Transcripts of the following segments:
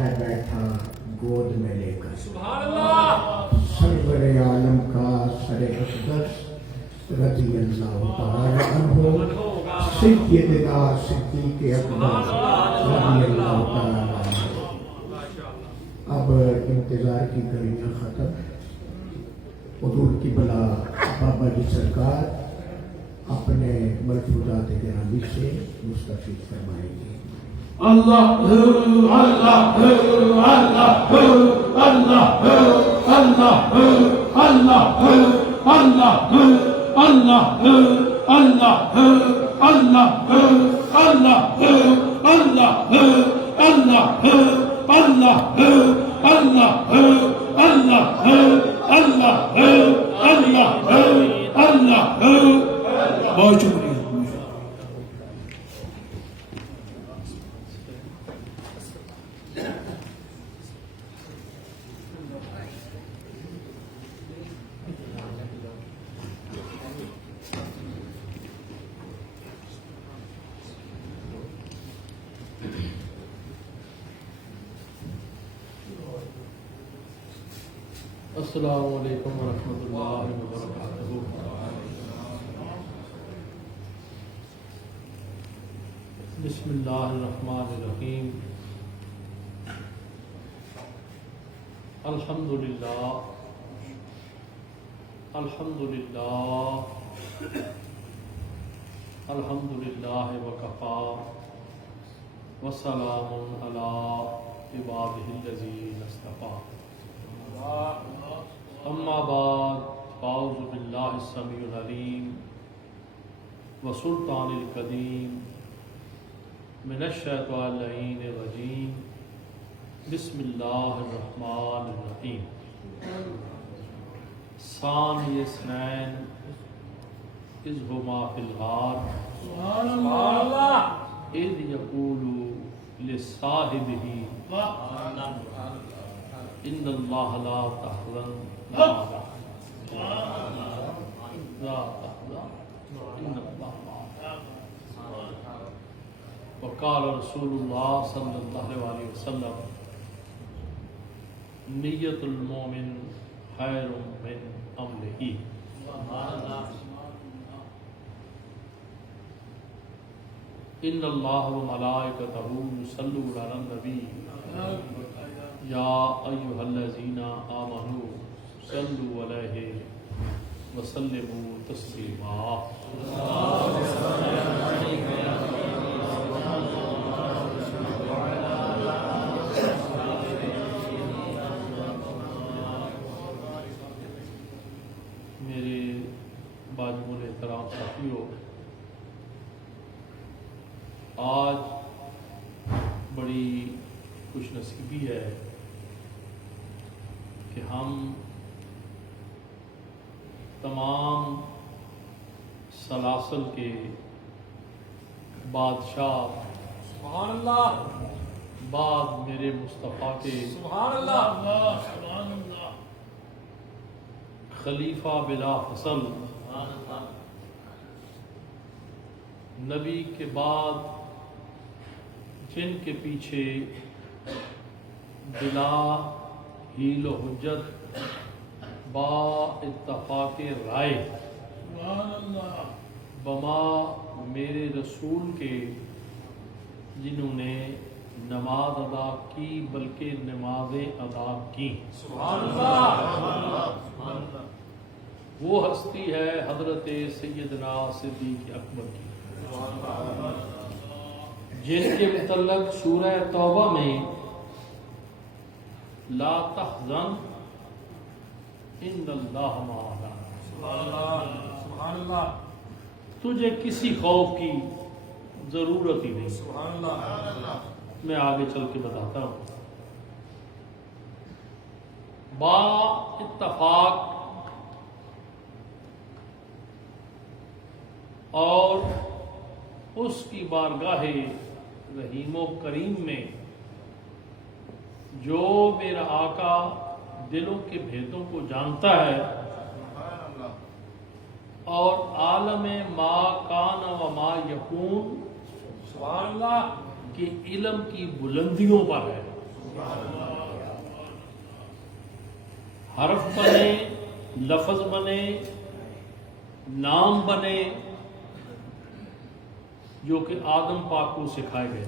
ہے بیٹھا گود میں لے کر، سبحان اللہ، سرور عالم کا سر اقدس رضی اللہ تعالی عنہ سیدنا صدیق اکبر رضی اللہ تعالی عنہ۔ اب انتظار کی گھڑیاں ختم، حضور کی بلا بابا جی سرکار اپنے ملفوظات گرامی سے مستفید فرمائیں گے۔ اللہ اللہ اللہ اللہ اللہ اللہ اللہ اللہ اللہ اللہ بہت شکریہ۔ السلام علیکم ورحمۃ اللہ وبرکاتہ۔ بسم اللہ الرحمن الرحیم۔ الحمدللہ الحمدللہ الحمدللہ وکفی وسلام علی عبادہ الذین اصطفی۔ اما بعد فاعوذ باللہ السمیع العلیم وسلطان القدیم من الشیطان اللعین الرجیم۔ بسم اللہ الرحمن الرحیم۔ ثانی اثنین اذ ہما فی الغار اذ یقول لصاحبہ ان اللہ لا تحزن لا تحزن ان اللہ معنا۔ وقال رسول اللہ صلی اللہ علیہ وسلم نیت المومن خیر من عملہ۔ ان اللہ وملائکتہ یصلون علی النبی یا ایھا الذین آمنوا صلوا علیہ وسلموا تسلیما۔ میرے باجمول احترام ساتھیوں، آج بڑی خوش نصیبی ہے کہ ہم تمام سلاسل کے بادشاہ سبحان اللہ، بعد میرے مصطفیٰ کے سبحان اللہ، سبحان اللہ، خلیفہ بلا فصل نبی کے بعد جن کے پیچھے بلا حیل و حجت با اتفاق رائے بما میرے رسول کے جنہوں نے نماز ادا کی بلکہ نمازیں ادا کی، سبحان اللہ، وہ ہستی ہے حضرت سیدنا صدیق اکبر کی، جن کے متعلق سورہ توبہ میں لا تحزن ان اللہ معنا، سبحان اللہ، تجھے کسی خوف کی ضرورت ہی نہیں۔ سبحان اللہ، میں آگے چل کے بتاتا ہوں۔ با اتفاق اور اس کی بارگاہ رحیم و کریم میں جو میرا آقا دلوں کے بھیدوں کو جانتا ہے اور عالم ما کان و ما یکون سبحان اللہ کے علم کی بلندیوں پر ہے، حرف بنے، لفظ بنے، نام بنے، جو کہ آدم پاک کو سکھائے گئے،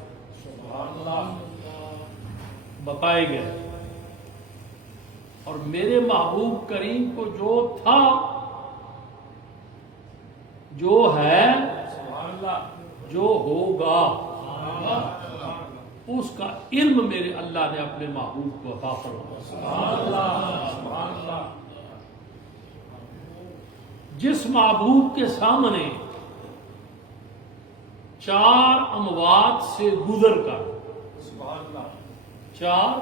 بتائے گئے، اور میرے محبوب کریم کو جو تھا، جو ہے، جو ہوگا، اس کا علم میرے اللہ نے اپنے محبوب کو عطا فرمایا۔ جس محبوب کے سامنے 4 اموات سے گزر کر، 4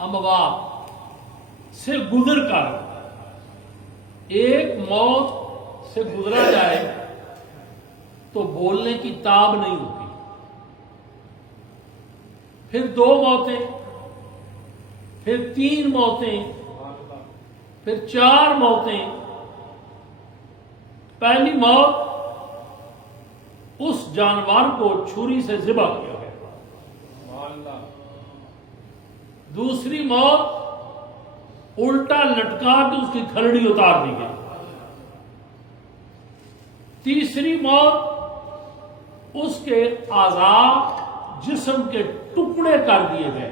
اموات سے گزر کر ایک موت سے گزرا جائے تو بولنے کی تاب نہیں ہوتی، پھر 2 موتیں، پھر 3 موتیں، پھر 4 موتیں۔ پہلی موت اس جانور کو چھری سے ذبح کیا گیا، دوسری موت الٹا لٹکا کے اس کی کھلڑی اتار دی گئی، تیسری موت اس کے اعضاء جسم کے ٹکڑے کر دیے گئے،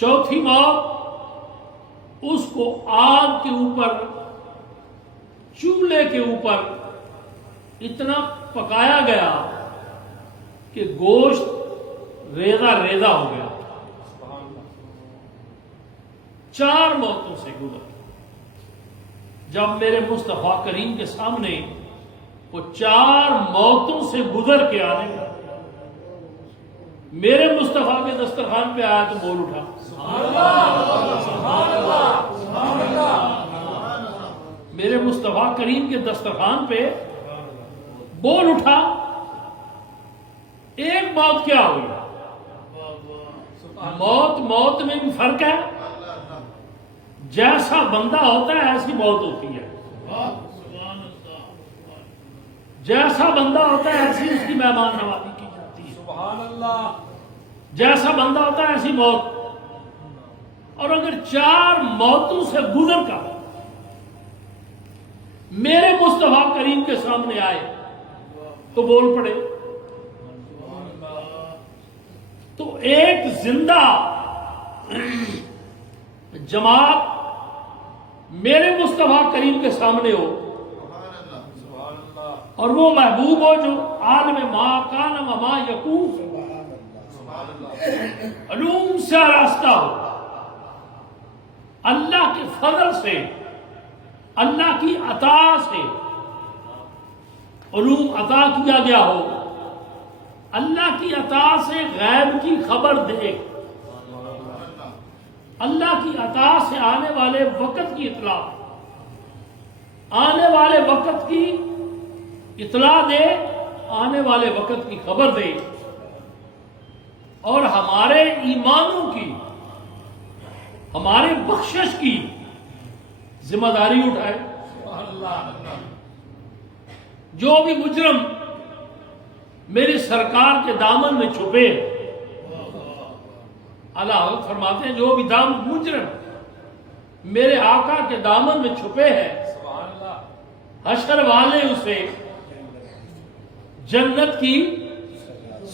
چوتھی موت اس کو آگ کے اوپر، چولہے کے اوپر اتنا پکایا گیا کہ گوشت ریزہ ریزہ ہو گیا۔ 4 موتوں سے گزر، جب میرے مصطفیٰ کریم کے سامنے وہ 4 موتوں سے گزر کے آنے گا، میرے مصطفیٰ کے دسترخوان پہ آیا تو بول اٹھا، میرے مصطفیٰ کریم کے دسترخوان پہ بول اٹھا۔ ایک موت کیا ہوئی؟ موت میں بھی فرق ہے، جیسا بندہ ہوتا ہے ایسی موت ہوتی ہے، جیسا بندہ ہوتا ہے ایسی اس کی مہمان نوازی کی جاتی ہے، جیسا بندہ ہوتا ہے ایسی موت۔ اور اگر 4 موتوں سے گزر کر میرے مصطفیٰ کریم کے سامنے آئے تو بول پڑے، تو ایک زندہ جماعت میرے مصطفیٰ کریم کے سامنے ہو، اور وہ محبوب ہو جو عالم ما کان و ما یکون، علوم سے آراستہ ہو، اللہ کے فضل سے، اللہ کی عطا سے علوم عطا کیا گیا ہو، اللہ کی عطا سے غیب کی خبر دے، اللہ کی عطا سے آنے والے وقت کی اطلاع، آنے والے وقت کی اطلاع دے، آنے والے وقت کی خبر دے، اور ہمارے ایمانوں کی، ہمارے بخشش کی ذمہ داری اٹھائے۔ جو بھی مجرم میری سرکار کے دامن میں چھپے، اللہ حضرت فرماتے ہیں جو بھی مجرم میرے آقا کے دامن میں چھپے ہیں، حشر والے اسے جنت کی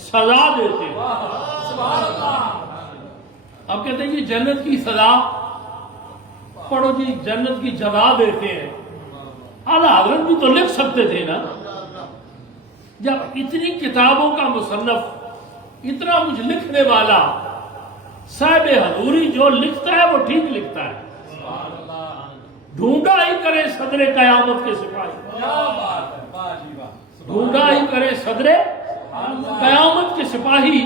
سزا دیتے ہیں۔ اب کہتے ہیں یہ جنت کی سزا، پڑھو جی، جنت کی جزا دیتے ہیں۔ اعلیٰ حضرت بھی تو لکھ سکتے تھے نا، جب اتنی کتابوں کا مصنف، اتنا کچھ لکھنے والا صاحب حضوری جو لکھتا ہے وہ ٹھیک لکھتا ہے، ڈھونڈا ہی کرے صدر قیامت کے سپاہی، ڈھونڈا ہی کرے صدر قیامت کے سپاہی،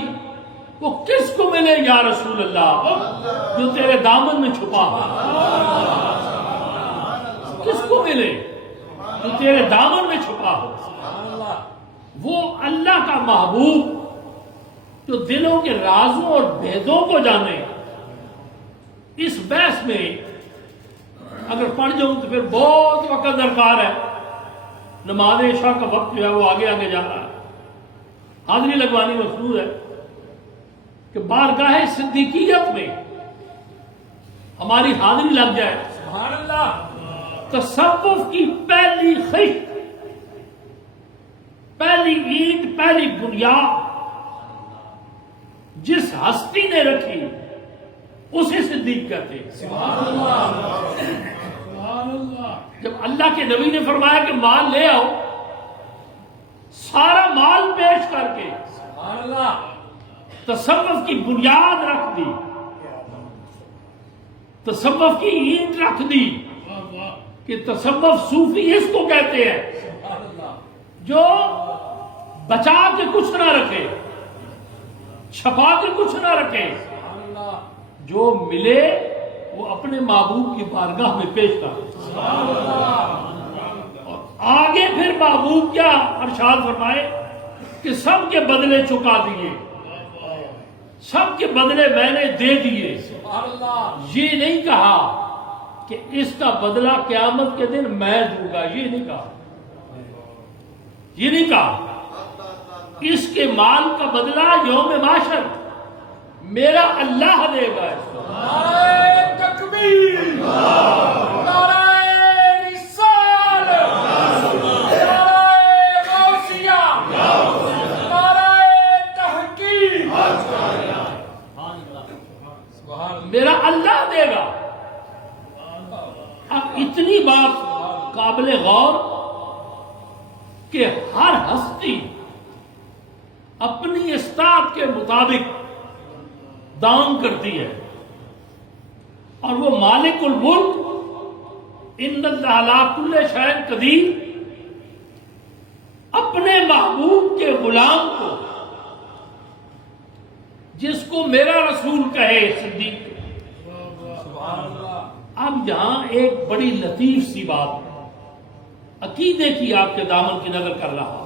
وہ کس کو ملے یا رسول اللہ جو تیرے دامن میں چھپا ہو، کس کو ملے جو تیرے دامن میں چھپا ہو؟ وہ اللہ کا محبوب جو دلوں کے رازوں اور بھیدوں کو جانے۔ اس بحث میں اگر پڑھ جاؤں تو پھر بہت وقت درکار ہے، نماز عشاء کا وقت جو ہے وہ آگے آگے جا رہا ہے، حاضری لگوانی مفروض ہے کہ بارگاہ صدیقیت میں ہماری حاضری لگ جائے. سبحان اللہ. تصوف کی پہلی خشت، پہلی اینٹ، پہلی بنیاد جس ہستی نے رکھی اسے صدیق کہتے ہیں. سبحان اللہ. سبحان اللہ. جب اللہ کے نبی نے فرمایا کہ مال لے آؤ، سارا مال پیش کر کے سبحان اللہ. تصوف کی بنیاد رکھ دی، تصوف کی اینٹ رکھ دی کہ تصوف صوفی اس کو کہتے ہیں سبحان اللہ. جو بچا کے کچھ نہ رکھے، چھپا کے کچھ نہ رکھے، سبحان اللہ. جو ملے وہ اپنے محبوب کی بارگاہ میں پیش کر. سبحان اللہ. اور آگے پھر محبوب کیا ارشاد فرمائے کہ سب کے بدلے چکا دیے، سب کے بدلے میں نے دے دیے. سبحان اللہ. یہ نہیں کہا کہ اس کا بدلہ قیامت کے دن میں دوں گا، یہ نہیں کہا، یہ نہیں کہا. اس کے مال کا بدلہ یوم محشر میرا اللہ دے گا. نعرہ تکبیر. نعرہ رسالت. نعرہ غوثیہ. نعرہ تحقیق. سبحان میرا اللہ دے گا. اب اتنی بات قابل غور کہ ہر ہستی اپنی استطاعت کے مطابق دان کرتی ہے، اور وہ مالک الملک ان اللہ علی کل شیء قدیر اپنے محبوب کے غلام کو، جس کو میرا رسول کہے صدیق. سبحان اللہ. اب یہاں ایک بڑی لطیف سی بات عقیدے کی آپ کے دامن کی نظر کر رہا.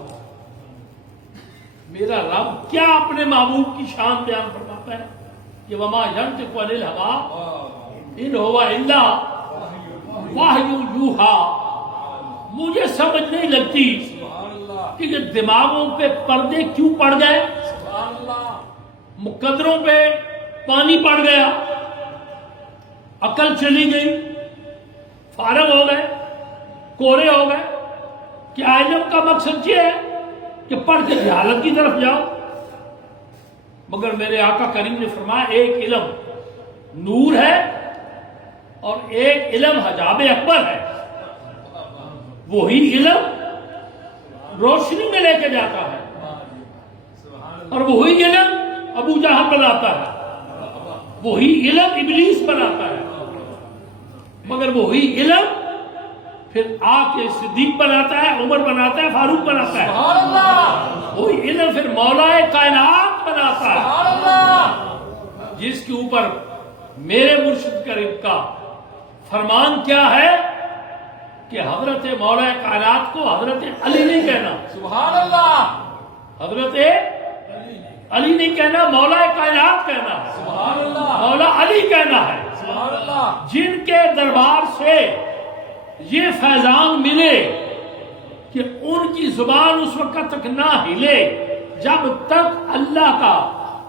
میرا رب کیا اپنے محبوب کی شان بیان فرماتا ہے کہ وما ینطق عن الہوی ان ہوا الا وحی یوحی. مجھے سمجھ نہیں لگتی سبحان اللہ. کہ یہ دماغوں پہ پردے کیوں پڑ گئے، سبحان اللہ. مقدروں پہ پانی پڑ گیا، عقل چلی گئی، فارغ ہو گئے، کورے ہو گئے. کیا علم کا مقصد یہ ہے کہ پڑھ کے جہالت کی طرف جاؤ؟ مگر میرے آقا کریم نے فرمایا ایک علم نور ہے اور ایک علم حجاب اکبر ہے. وہی علم روشنی میں لے کے جاتا ہے اور وہی علم ابو جہل بناتا ہے، وہی علم ابلیس بناتا ہے. مگر وہی علم پھر آ کے صدیق بناتا ہے، عمر بناتا ہے، فاروق بناتا ہے. سبحان اللہ. وہی علم پھر مولا کائنات بناتا ہے، سبحان اللہ. جس کے اوپر میرے مرشد کریم کا فرمان کیا ہے کہ حضرت مولا کائنات کو حضرت علی نہیں کہنا، سبحان اللہ. حضرت علی نہیں کہنا، مولا کائنات کہنا ہے، سبحان اللہ. مولا علی کہنا ہے. سبحان اللہ. جن کے دربار سے یہ فیضان ملے کہ ان کی زبان اس وقت تک نہ ہلے جب تک اللہ کا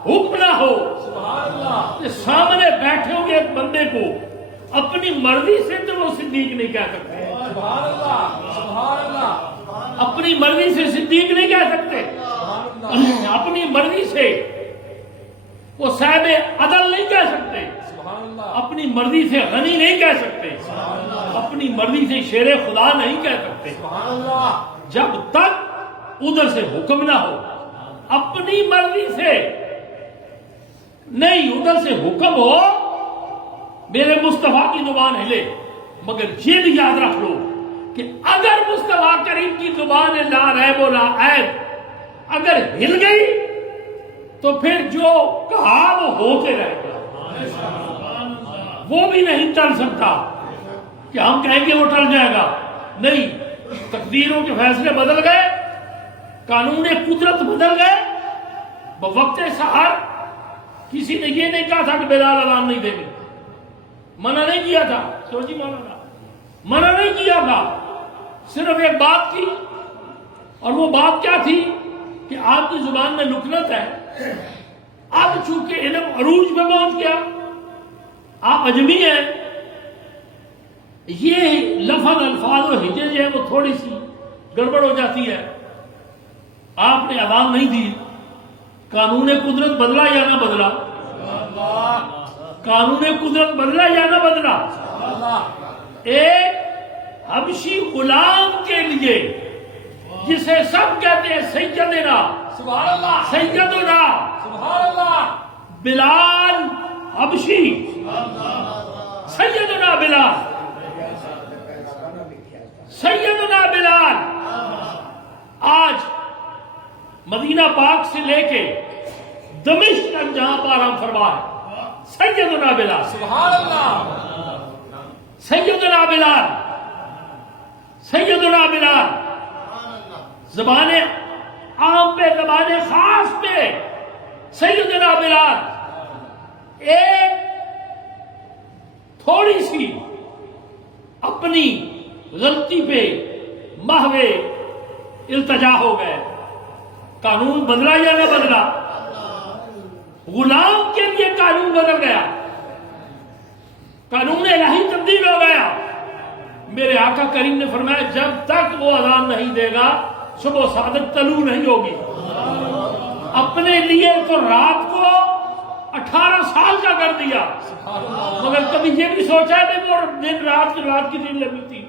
حکم نہ ہو. سبحان اللہ. کہ سامنے بیٹھے ہوئے ایک بندے کو اپنی مرضی سے تو وہ صدیق نہیں کہہ سکتے، سبحان اللہ. سبحان اللہ. اپنی مرضی سے صدیق نہیں کہہ سکتے، سبحان اللہ. اپنی مرضی سے وہ صاحب عدل نہیں کہہ سکتے، سبحان اللہ. اپنی مرضی سے غنی نہیں کہہ سکتے، سبحان اللہ. اپنی مرضی سے شیر خدا نہیں کہہ سکتے سبحان اللہ. جب تک ادھر سے حکم نہ ہو. اپنی مرضی سے نہیں، ادھر سے حکم ہو میرے مصطفیٰ کی زبان ہلے. مگر یہ بھی یاد رکھ لو کہ اگر مصطفیٰ کریم کی زبان لا ریب و لا عیب اگر ہل گئی تو پھر جو کہا وہ ہو کے رہ گیا، وہ بھی نہیں ٹل سکتا کہ ہم کہیں گے وہ ٹل جائے گا. نہیں، تقدیروں کے فیصلے بدل گئے، قانون قدرت بدل گئے. بوقت سحر کسی نے یہ نہیں کہا تھا کہ بلال اذان نہیں دے گی، منع نہیں کیا تھا. سوچی مولانا منع نہیں کیا تھا، صرف ایک بات کی، اور وہ بات کیا تھی کہ آپ کی زبان میں لکنت ہے. اب چونکہ علم عروج پہ پہنچ گیا، آپ اجمی ہیں، یہ لفظ الفاظ و ہجے جو ہے وہ تھوڑی سی گڑبڑ ہو جاتی ہے. آپ نے اذان نہیں دی، قانون قدرت بدلا یا نہ بدلا؟ قانون قدرت بدلا یا نہ بدلا؟ ایک حبشی غلام کے لیے جسے سب کہتے ہیں سیدنا، سبحان اللہ، سیدنا سبحان اللہ، بلال حبشی، سیدنا بلال، سیدنا بلال آج مدینہ پاک سے لے کے دمشق تک جہاں پر ہم فرما ہے، سیدنا بلال، سبحان اللہ، سیدنا بلال، سیدنا بلال، زبان عام پہ، زبان خاص پہ سیدنا بلال ایک تھوڑی سی اپنی غلطی پہ محو التجا ہو گئے. قانون بدلا یا نہ بدلا؟ غلام کے لیے قانون بدل گیا، قانون الہی تبدیل ہو گیا. میرے آقا کریم نے فرمایا جب تک وہ اذان نہیں دے گا صبح و صادق طلوع نہیں ہوگی. اپنے لیے تو رات کو 18 سال کا کر دیا، مگر کبھی یہ بھی سوچا ہے کہ وہ دن رات کتنی لمبی تھی.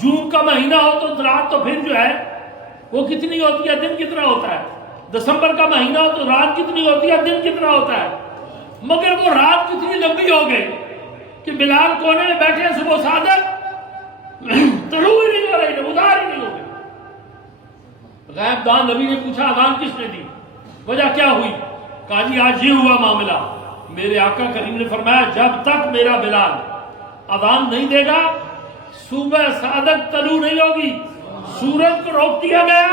جون کا مہینہ ہو تو رات تو پھر جو ہے وہ کتنی ہوتی ہے، دن کتنا ہوتا ہے. دسمبر کا مہینہ ہو تو رات کتنی ہوتی ہے، دن کتنا ہوتا ہے. مگر وہ رات کتنی لمبی ہو گئی کہ بلال کونے میں بیٹھے ہیں، صبح صادق طلوع ہی نہیں ہو رہی، ادار ہی نہیں ہو گئی. غیب دان نبی نے پوچھا اذان کس نے دی، وجہ کیا ہوئی؟ کہا جی آج یہ ہوا معاملہ. میرے آقا کریم نے فرمایا جب تک میرا بلال اذان نہیں دے گا صبح صادق طلوع نہیں ہوگی. سورج کو روک دیا گیا،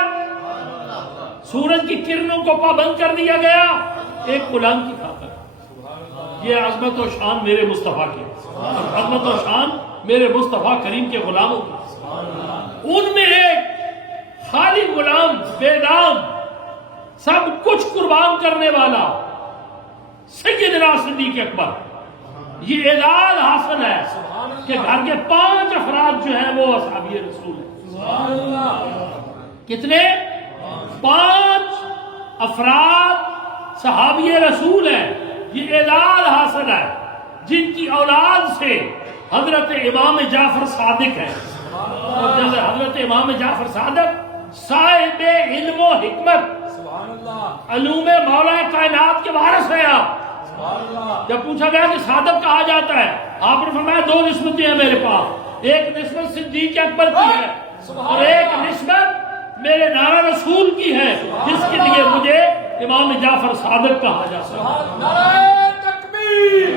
سورج کی کرنوں کو پابند کر دیا گیا ایک غلام کی خاطر. یہ عظمت و شان میرے مصطفیٰ کی، عظمت و شان میرے مصطفیٰ کریم کے غلاموں کی. ان میں ایک خالی غلام، بے دام، سب کچھ قربان کرنے والا سیدنا صدیق اکبر. یہ اعزاز حاصل ہے کہ گھر کے 5 افراد جو ہیں وہ اصحابی رسول ہیں. کتنے؟ 5 افراد صحابی رسول ہیں. یہ اعزاز حاصل ہے جن کی اولاد سے حضرت امام جعفر صادق ہے. اور جب حضرت امام جعفر صادق صاحب علم و حکمت، علوم مولا کائنات کے وارث ہیں آپ. جب پوچھا گیا کہ صادق کہا جاتا ہے، آپ نے فرمایا 2 نسبتیں ہیں میرے پاس، ایک نسبت صدیق اکبر کی ہے اور ایک نسبت میرے نارا رسول کی ہے جس کے لیے مجھے امام جعفر صادق کہا جاتا ہے. نعرہ تکبیر،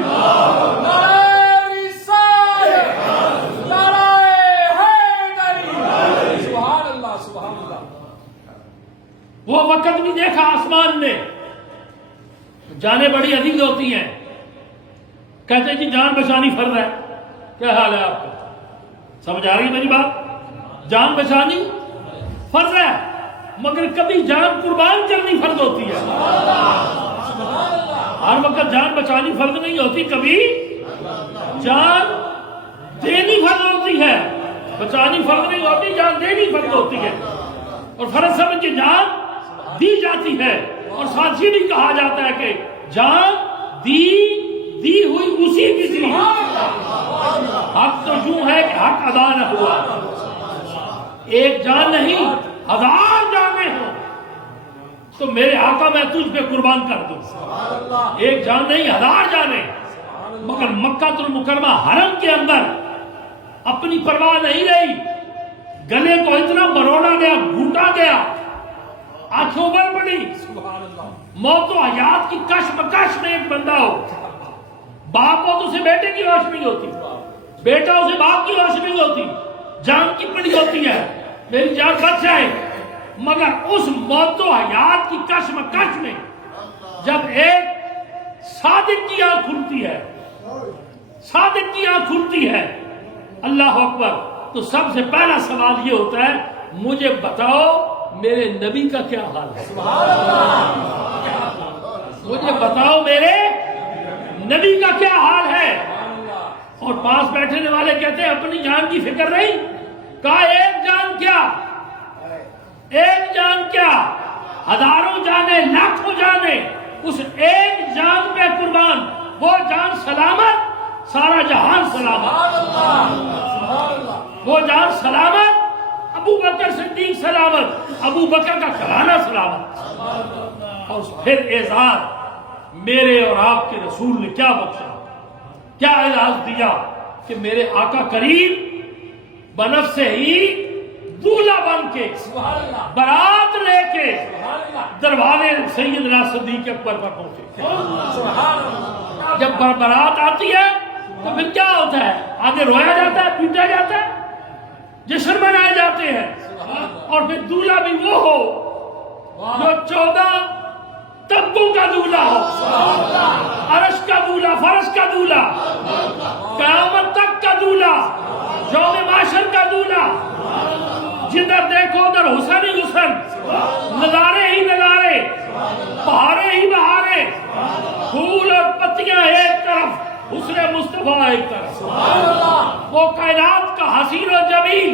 نعرہ رسالت، نعرہ حیدری، سبحان اللہ، سبحان اللہ. وہ وقت بھی دیکھا آسمان نے، جانیں بڑی عزیز ہوتی ہیں. کہتے ہیں جی جان بچانی فرض ہے. کیا حال ہے آپ کا؟ سمجھ آ رہی ہے میری بات؟ جان بچانی فرض ہے، مگر کبھی جان قربان کرنی فرض ہوتی ہے. ہر وقت جان بچانی فرض نہیں ہوتی، کبھی جان دینی فرض ہوتی ہے. بچانی فرض نہیں ہوتی، جان دینی فرض ہوتی ہے. اور فرض سمجھ کے جان دی جاتی ہے. اور ساتھ یہ بھی کہا جاتا ہے کہ جان دی ہوئی اسی کی تھی. حق تو یوں ہے کہ حق ادا نہ ہوا. ایک جان نہیں 1000 جانیں ہوں تو میرے آقا میں تجھ پہ قربان کر دوں. ایک جان نہیں 1000 جانیں. مگر مکہ المکرمہ حرم کے اندر اپنی پرواہ نہیں رہی. گلے کو اتنا مروڑا گیا، گھوٹا گیا، آنکھوں بھر پڑی. موت و حیات کی کشمکش میں ایک بندہ ہو، باپ کو تو اسے بیٹے کی ہوش نہیں ہوتی، بیٹا اسے باپ کی ہوش نہیں ہوتی، جان کی پڑی ہوتی ہے میری جان بچ جائے. مگر اس موت و حیات کی کشمکش میں جب ایک صادق کی آنکھ کھلتی ہے، صادق کی آنکھ کھلتی ہے، اللہ اکبر، تو سب سے پہلا سوال یہ ہوتا ہے مجھے بتاؤ میرے نبی کا کیا حال ہے؟ مجھے بتاؤ میرے نبی کا کیا حال ہے؟ اور پاس بیٹھنے والے کہتے ہیں اپنی جان کی فکر نہیں. کہا ایک جان کیا، ایک جان کیا، ہزاروں جانے، لاکھوں جانے، اس ایک جان پہ قربان. وہ جان سلامت، سارا جہان سلامت. وہ جان سلامت، ابو بکر صدیق سلامت، ابو بکر کا گھرانہ سلامت. اور پھر اعزاز میرے اور آپ کے رسول نے کیا بخشا، کیا اعزاز دیا کہ میرے آقا کریم بنفس ہی دولہا بن کے برات لے کے دروازے سیدنا صدیق اکبر پر پہنچے. جب برات آتی ہے تو پھر کیا ہوتا ہے؟ آگے رویا جاتا ہے، پیٹا جاتا ہے، جشن منائے جاتے ہیں. اور پھر دولہا بھی وہ ہو جو 14 طبقوں کا دولہا ہو، عرش کا دولہا، فرش کا دولہا، قیامت تک کا دولہا، یوم معاشر کا دولہا. جدھر دیکھو ادھر حسن ہی حسن، نظارے ہی نظارے، بہارے ہی بہارے، پھول اور پتیاں ایک طرف، حسن مصطفیٰ ایک طرف. وہ کائنات کا حسین و جمیل،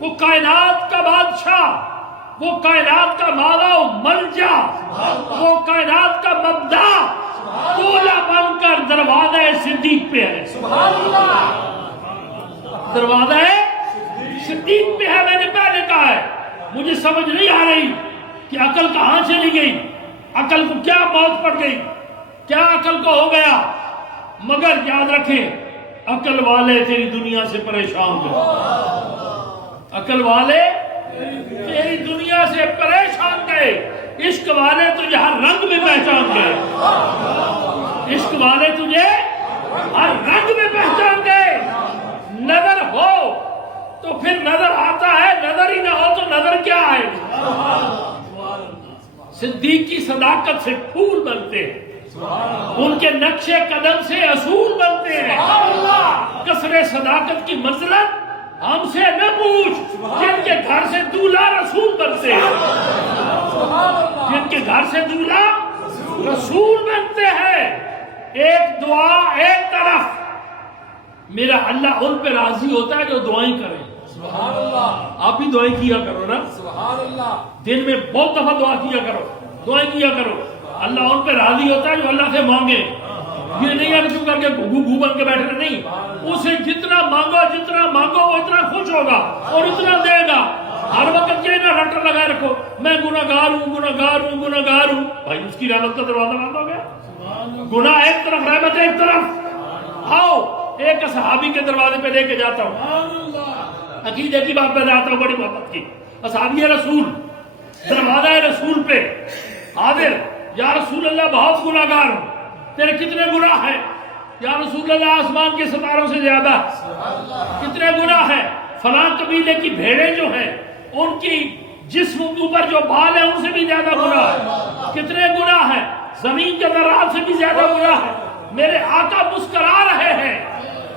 وہ کائنات کا بادشاہ، وہ کائنات کا مالا و ملجا، وہ کائنات کا مبدا دولہا بن کر دروازہ صدیق پہ ہے. دروازہ صدیق پہ ہے. میں نے پہلے کہا ہے مجھے سمجھ نہیں آ رہی کہ عقل کہاں چلی گئی، عقل کو کیا موت پڑ گئی، کیا عقل کو ہو گیا. مگر یاد رکھیں عقل والے تیری دنیا سے پریشان گئے، عقل والے تیری دنیا سے پریشان گئے. عشق والے تجھے ہر رنگ میں پہچان گئے، عشق والے تجھے ہر رنگ میں پہچان گئے. نظر ہو تو پھر نظر آتا ہے، نظر ہی نہ ہو تو نظر کیا ہے. صدیق کی صداقت سے پھول بنتے ہیں، ان کے نقش قدم سے اصول بنتے ہیں. کثر صداقت کی منزلت ہم سے نہ پوچھ، جن کے گھر سے دولہا رسول بنتے ہیں، جن کے گھر سے دولہا رسول بنتے ہیں. ایک دعا ایک طرف، میرا اللہ ان پہ راضی ہوتا ہے جو دعائیں کریں. آپ بھی دعائیں کیا کرو نا، دن میں بہت دفعہ دعا کیا کرو، دعائیں کیا کرو. اللہ ان پہ راضی ہوتا ہے جو اللہ سے مانگے. یہ نہیں ہے کیوں کر کے گھو بن کے بیٹھے نہیں. اسے جتنا مانگو وہ اتنا خوش ہوگا اور اتنا دے گا. ہر وقت یہ نہ رٹر لگائے رکھو میں گناہگار ہوں. بھائی اس کی رحمت کا دروازہ بند ہو گیا. گناہ ایک طرف، رحمت ایک طرف. آؤ ایک صحابی کے دروازے پہ لے کے جاتا ہوں، عقیدے کی بات پہ جاتا ہوں، بڑی محبت کی. اصحابی رسول دروازہ رسول پہ حاضر. یا رسول اللہ بہت گناہگار ہوں، تیرے کتنے گناہ ہیں؟ یا رسول اللہ آسمان کے ستاروں سے زیادہ. کتنے گناہ ہیں؟ فلاں قبیلے کی بھیڑیں جو ہیں ان کی جسم کے اوپر جو بال ہیں ان سے بھی زیادہ گناہ ہے. کتنے گناہ ہیں؟ زمین کے ذرات سے بھی زیادہ گناہ ہے. میرے آقا مسکرا رہے ہیں،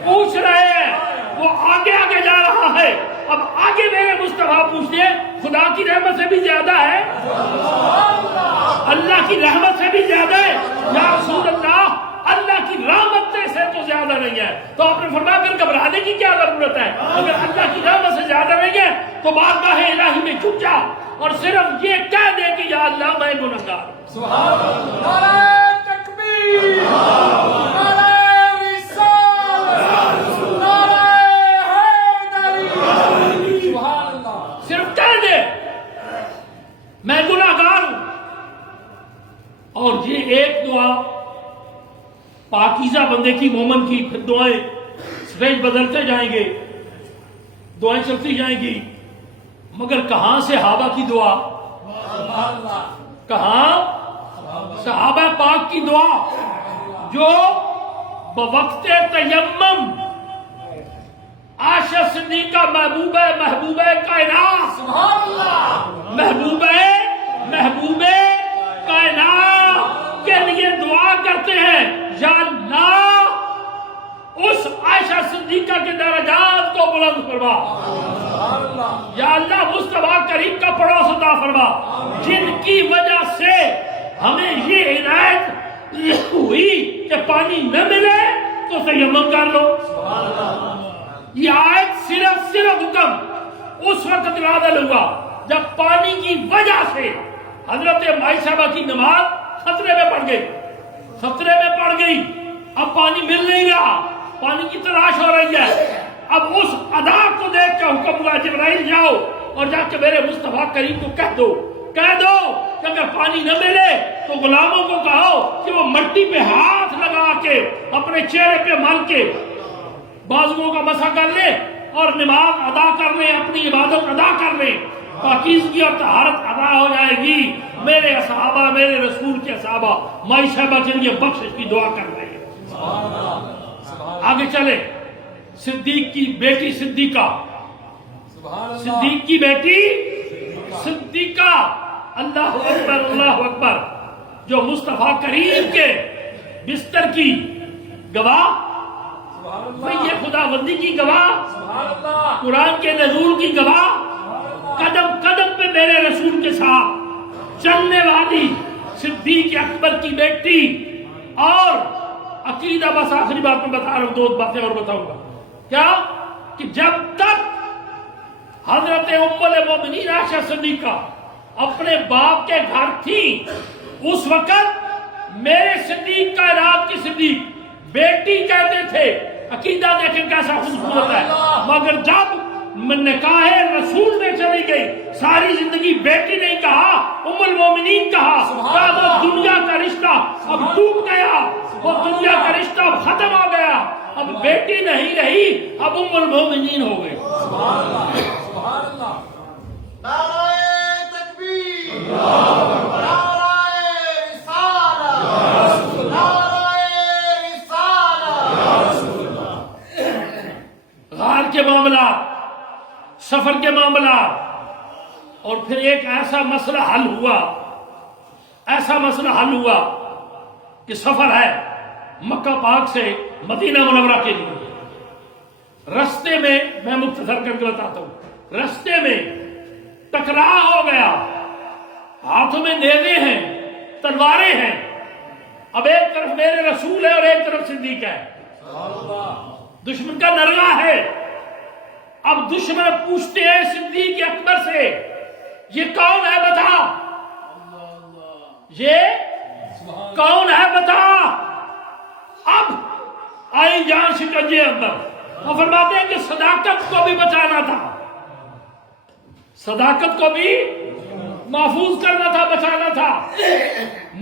پوچھ رہے ہیں. وہ آگے آگے جا رہا ہے. اب آگے میرے مصطفیٰ پوچھتے ہیں خدا کی رحمت سے بھی زیادہ ہے، اللہ کی رحمت سے بھی زیادہ ہے. یا رسول اللہ اللہ کی رحمت سے تو زیادہ نہیں ہے. تو آپ نے فرمایا پھر گھبرانے کی کیا ضرورت ہے؟ اگر اللہ کی رحمت سے زیادہ نہیں ہے تو بارگاہ الہی میں جھک جا اور صرف یہ کہہ دے کہ یا اللہ میں گنہگار ہوں. سبحان اللہ. نعرہ تکبیر، نعرہ رسالت، نعرہ حیدری. سبحان اللہ. صرف کہہ دے میں گنہگار ہوں. اور یہ ایک دعا پاکیزہ بندے کی، مومن کی. پھر دعائیں سٹیج بدلتے جائیں گے، دعائیں چلتی جائیں گی. مگر کہاں صحابہ کی دعا، کہاں صحابہ پاک کی دعا جو بوقت تیمم عائشہ صدیقہ محبوبہ کائنات، سبحان اللہ، محبوب کائنات کے لیے دعا کرتے ہیں یا اللہ اس عائشہ صدیقہ کے درجات کو بلند فرما. یا اللہ مصطفیٰ کریم کا پڑوس عطا عطا فرما، جن کی وجہ سے ہمیں یہ عنایت ہوئی کہ پانی نہ ملے تو تیمم کر لو۔ یہ آیت صرف حکم اس وقت نازل ہوا جب پانی کی وجہ سے حضرت مائی صاحبہ کی نماز خطرے میں پڑ گئی، اب پانی مل نہیں رہا، پانی کی تلاش ہو رہی ہے۔ اب اس ادا کو دیکھ کے حکم ہوا جبرائیل جاؤ اور جا کے میرے مصطفیٰ کریم کو کہہ دو کہ اگر پانی نہ ملے تو غلاموں کو کہو کہ وہ مٹی پہ ہاتھ لگا کے اپنے چہرے پہ مل کے بازوؤں کا مسح کر لیں اور نماز ادا کر لیں، اپنی عبادت ادا کر لیں، پاکیزگی اور طہارت ادا ہو جائے گی۔ میرے صحابہ، میرے رسول کے صحابہ مائی صاحبہ کے لیے بخشش کی دعا کر رہے ہیں۔ آگے چلے، صدیق کی بیٹی صدیقہ، صدیق کی بیٹی صدیقہ، اللہ اکبر اللہ اکبر، جو مصطفیٰ کریم کے بستر کی گواہ، یہ خدا بندی کی گواہ، قرآن کے نزول کی گواہ، قدم قدم پہ میرے رسول کے ساتھ چلنے والی صدیق اکبر کی بیٹی۔ اور عقیدہ، بس آخری بات میں بتا رہا ہوں، 2 باتیں اور بتاؤں گا۔ کیا کہ جب تک حضرت ام المومنین عائشہ صدیقہ اپنے باپ کے گھر تھی، اس وقت میرے صدیق کائنات کی صدیق بیٹی کہتے تھے۔ عقیدہ دیکھیں کیسا خوبصورت ہے، مگر جب نکاح رسول میں چلی گئی، ساری زندگی بیٹی نہیں کہا، ام المومنین کہا۔ وہ دنیا کا رشتہ اب ٹوٹ گیا، وہ دنیا کا رشتہ اب ختم ہو گیا، اب بیٹی نہیں رہی، اب ام المومنین ہو گئی۔ نعرہ تکبیر، نعرہ رسالت، نعرہ رسالت۔ غار کے معاملات، سفر کے معاملات، اور پھر ایک ایسا مسئلہ حل ہوا کہ سفر ہے مکہ پاک سے مدینہ منورہ کے لیے۔ رستے میں مختصر کر کے بتاتا ہوں، رستے میں ٹکراؤ ہو گیا، ہاتھوں میں نیزے ہیں، تلواریں ہیں، اب ایک طرف میرے رسول ہے اور ایک طرف صدیق ہے، دشمن کا نرغہ ہے۔ اب دشمن پوچھتے ہیں صدیق اکبر سے، یہ کون ہے بتا، یہ کون ہے بتا۔ اب آئی جان شکنجے اندر، اور فرماتے ہیں کہ صداقت کو بھی بچانا تھا، صداقت کو بھی محفوظ کرنا تھا، بچانا تھا،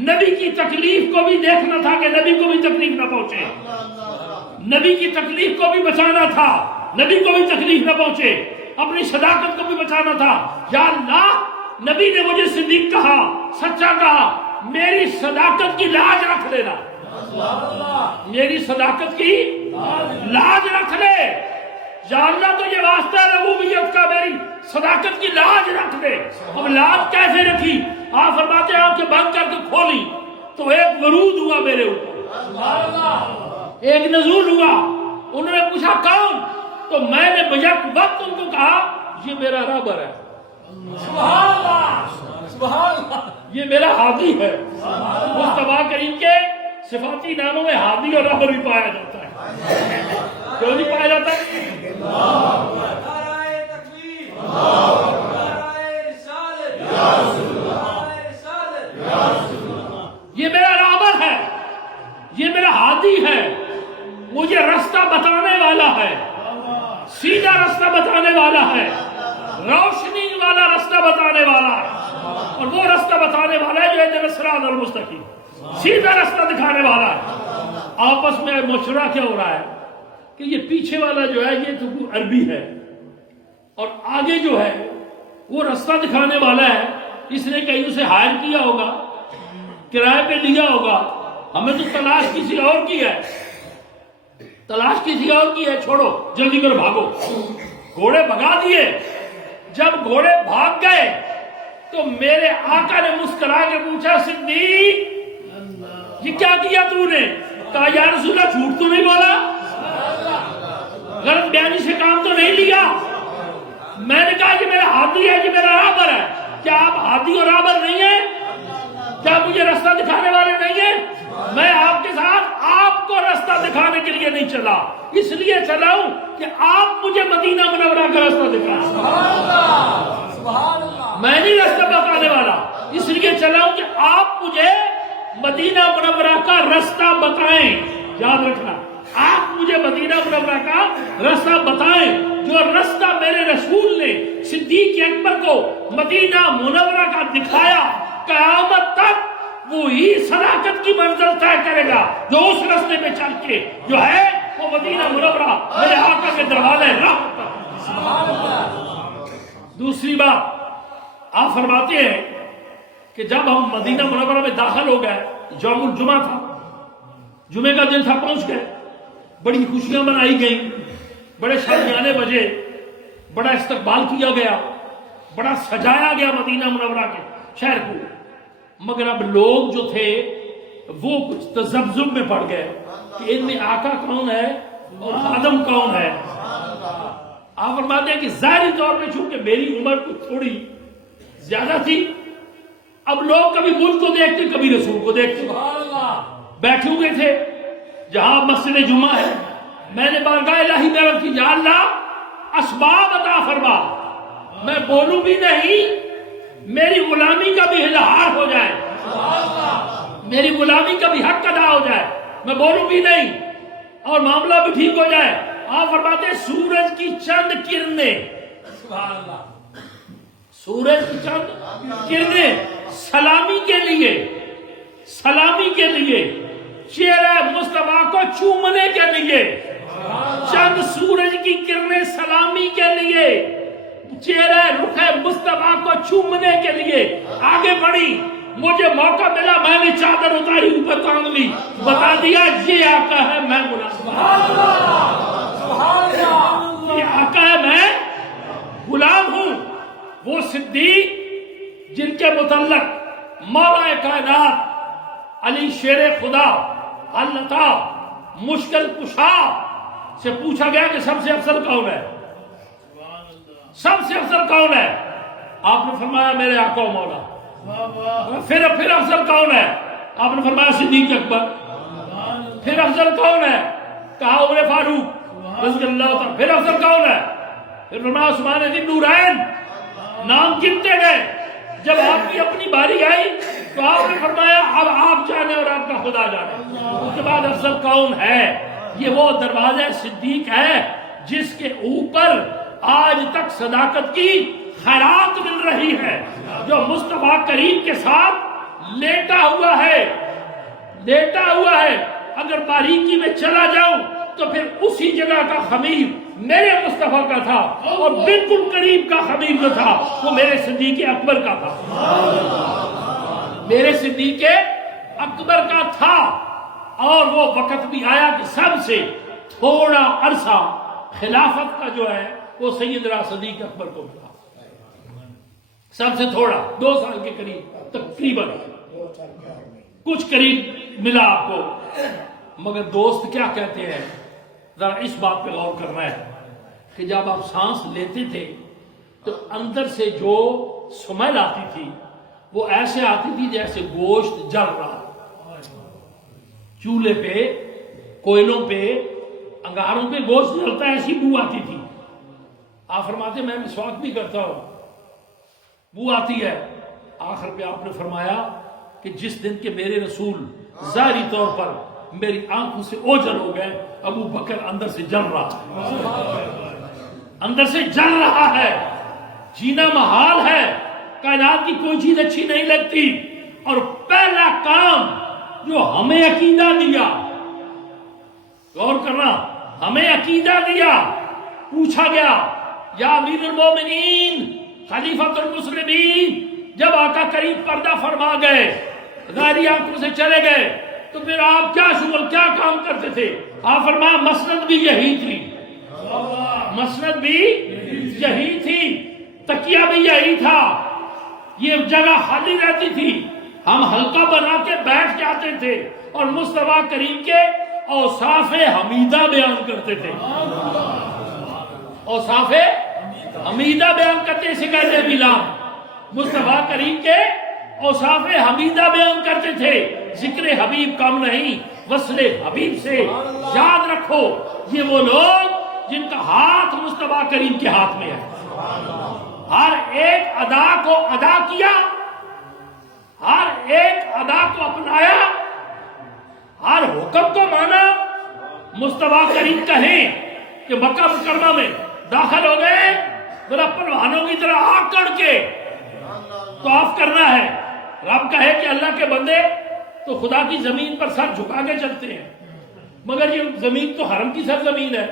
نبی کی تکلیف کو بھی دیکھنا تھا کہ نبی کو بھی تکلیف نہ پہنچے، نبی کی تکلیف کو بھی بچانا تھا، نبی کو بھی تکلیف نہ پہنچے، اپنی صداقت کو بھی بچانا تھا۔ یا اللہ، نبی نے مجھے صدیق کہا، سچا کہا، میری صداقت کی لاج رکھ لینا، میری صداقت کی لاج رکھ لے۔ یا اللہ، تو یہ واسطہ ربوبیت کا، میری صداقت کی لاج رکھ لے۔ اب لاج کیسے رکھی؟ آپ فرماتے ہیں آنکھیں بند کر کے کھولی تو ایک ورود ہوا میرے اوپر، ایک نزول ہوا۔ انہوں نے پوچھا کون؟ تو میں نے بیک وقت ان کو کہا یہ میرا رہبر ہے، سبحان اللہ، سبحان اللہ، یہ میرا ہادی ہے۔ مصطفیٰ کریم کے صفاتی ناموں میں ہادی اور رہبر بھی پایا جاتا ہے، کیوں نہیں پایا جاتا؟ نعرہ تکبیر، نعرہ رسالت، نعرہ رسالت۔ یہ میرا رہبر ہے، یہ میرا ہادی ہے، مجھے رستہ بتانے والا ہے، سیدھا رستہ بتانے والا ہے، روشنی والا رستہ بتانے والا ہے، اور وہ رستہ بتانے والا ہے جو اہدنا الصراط المستقیم، سیدھا رستہ دکھانے والا ہے۔ آپس میں مشورہ کیا ہو رہا ہے کہ یہ پیچھے والا جو ہے یہ تو عربی ہے، اور آگے جو ہے وہ رستہ دکھانے والا ہے، اس نے کہیں اسے ہائر کیا ہوگا، کرائے پہ لیا ہوگا، ہمیں تو تلاش کسی اور کی ہے، تلاش کسی اور کی ہے، چھوڑو جلدی کر بھاگو۔ گھوڑے بھگا دیے، جب گھوڑے بھاگ گئے تو میرے آقا نے مسکرا کے پوچھا صدیق یہ کیا کیا تو نے؟ کہا یا رسول اللہ جھوٹ تو نہیں بولا، غلط بیانی سے کام تو نہیں لیا؟ میں نے کہا کہ میرا ہادی ہے، کہ میرا رہبر ہے۔ کیا آپ ہادی اور رابر نہیں ہیں؟ کیا مجھے راستہ دکھانے والے نہیں ہیں؟ میں آپ کے ساتھ آپ کو راستہ دکھانے کے لیے نہیں چلا، اس لیے چلا ہوں کہ آپ مجھے مدینہ منورہ کا راستہ دکھائیں۔ میں نہیں راستہ بتانے والا، اس لیے چلا ہوں کہ آپ مجھے مدینہ منورہ کا راستہ بتائیں۔ یاد رکھنا، آپ مجھے مدینہ منورہ کا راستہ بتائیں، جو راستہ میرے رسول نے صدیق اکبر کو مدینہ منورہ کا دکھایا، قیامت تک وہی صداقت کی منزل طے کرے گا جو اس راستے میں چل کے جو ہے وہ مدینہ منورہ میرے آقا کے دروازے راہ پر۔ دوسری بات، آپ فرماتے ہیں کہ جب ہم مدینہ منورہ میں داخل ہو گئے، یوم الجمعہ تھا، جمعے کا دن تھا، پہنچ گئے، بڑی خوشیاں منائی گئیں، بڑے شادیانے بجے، بڑا استقبال کیا گیا، بڑا سجایا گیا مدینہ منورہ کے شہر کو۔ مگر اب لوگ جو تھے وہ کچھ تذبذب میں پڑ گئے کہ ان میں آقا کون ہے اور خادم کون ہے۔ آپ فرماتے ہیں کہ ظاہری طور پہ چونکہ میری عمر کچھ تھوڑی زیادہ تھی، اب لوگ کبھی ملک کو دیکھتے کبھی رسول کو دیکھتے، بیٹھے ہوئے تھے جہاں مسجد جمعہ ہے۔ میں نے بارگاہ الہی میں عرض کی، یا اللہ اسباب عطا فرما، میں بولوں بھی نہیں، میری غلامی کا بھی اظہار ہو جائے، میری غلامی کا بھی حق ادا ہو جائے، میں بولوں بھی نہیں اور معاملہ بھی ٹھیک ہو جائے۔ آپ فرماتے ہیں سورج کی چند کرنیں، سورج کی چند کرنیں سلامی کے لیے، سلامی کے لیے، چہرہ مصطفیٰ کو چومنے کے لیے، چند سورج کی کرنیں سلامی کے لیے، چہرہ رخ مصطفیٰ کو چومنے کے لیے آگے بڑھی۔ مجھے موقع ملا، میں نے چادر اتاری، اوپر ٹانگ لی، بتا دیا یہ آقا ہے، میں غلام، یہ آقا ہے، میں غلام ہوں۔ وہ صدیق جن کے متعلق مولا کائنات علی شیر خدا اللہ مشکل کشا سے پوچھا گیا کہ سب سے افضل کون ہے، سب سے افضل کون ہے؟ آپ نے فرمایا میرے آقا و مولا۔ پھر افضل کون ہے؟ آپ نے فرمایا صدیق اکبر۔ پھر افضل کون ہے؟ کہا عمر فاروق رضی اللہ تعالیٰ۔ پھر افضل کون ہے؟ پھر فرمایا عثمان ذی النورین۔ نام گنتے گئے، جب آپ کی اپنی باری آئی تو آپ نے فرمایا اب آپ جانے اور آپ کا خدا جانے۔ اس کے بعد افضل کون ہے؟ یہ وہ دروازہ صدیق ہے جس کے اوپر آج تک صداقت کی خیرات مل رہی ہے، جو مصطفیٰ کریم کے ساتھ لیٹا ہوا ہے، لیٹا ہوا ہے۔ اگر باریکی میں چلا جاؤں تو پھر اسی جگہ کا خمیر میرے مصطفیٰ کا تھا، اور بالکل قریب کا خمیر جو تھا وہ میرے صدیق اکبر کا تھا، میرے صدیق اکبر کا تھا۔ اور وہ وقت بھی آیا کہ سب سے تھوڑا عرصہ خلافت کا جو ہے وہ سیدنا صدیق اکبر کو ملا، سب سے تھوڑا 2 سال کے قریب تقریباً کچھ قریب ملا آپ کو۔ مگر دوست کیا کہتے ہیں، ذرا اس بات پہ غور کرنا ہے کہ جب آپ سانس لیتے تھے تو اندر سے جو سمیل آتی تھی وہ ایسے آتی تھی جیسے گوشت جل رہا، چولہے پہ، کوئلوں پہ، انگاروں پہ گوشت جلتا ہے، ایسی بو آتی تھی۔ آپ فرماتے میں مسواک بھی کرتا ہوں، بو آتی ہے۔ آخر پہ آپ نے فرمایا کہ جس دن کے میرے رسول ظاہری طور پر میری آنکھوں سے اوجھل ہو گئے، ابو بکر اندر سے جل رہا ہے، اندر سے جل رہا ہے، جینا محال ہے، کائنات کی کوئی چیز اچھی نہیں لگتی۔ اور پہلا کام جو ہمیں عقیدہ دیا، غور کرنا، ہمیں عقیدہ دیا، پوچھا گیا یا امیر المومنین خلیفۃ المسلمین، جب آقا کریم پردہ فرما گئے، ظاہری آنکھوں سے چلے گئے، تو پھر آپ کیا شغل، کیا کام کرتے تھے؟ آپ فرمایا مسند بھی یہی تھی، مسند بھی یہی تھی، تکیہ بھی یہی تھا، یہ جگہ خالی رہتی تھی، ہم حلقہ بنا کے بیٹھ جاتے تھے اور مصطفیٰ کریم کے اوصاف حمیدہ بیان کرتے تھے، اوصاف حمیدہ بیان کرتے، اسے کہتے ہیں بلا، مصطفیٰ کریم کے اوصاف حمیدہ بیان کرتے تھے. ذکر حبیب کم نہیں، وصل حبیب سے. یاد رکھو یہ وہ لوگ جن کا ہاتھ مصطفیٰ کریم کے ہاتھ میں ہے. ہر ایک ادا کو ادا کیا، ہر ایک ادا کو اپنایا، ہر حکم کو مانا. مصطفیٰ کریم کہیں کہ مکہ مکرمہ میں داخل ہو گئے، ذرا پروانوں کی طرح آکڑ کے طواف کرنا ہے. رب کہے کہ اللہ کے بندے تو خدا کی زمین پر سر جھکا کے چلتے ہیں، مگر یہ زمین تو حرم کی سرزمین ہے.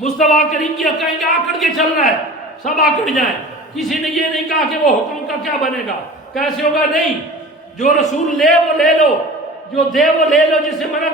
مصطفیٰ کریم کی کہیں گے آکڑ کے چلنا ہے، سب آکڑ جائیں. کسی نے یہ نہیں کہا کہ وہ حکم کا کیا بنے گا، کیسے ہوگا. نہیں، جو رسول لے وہ لے لو، جو دے وہ لے لو. جسے منع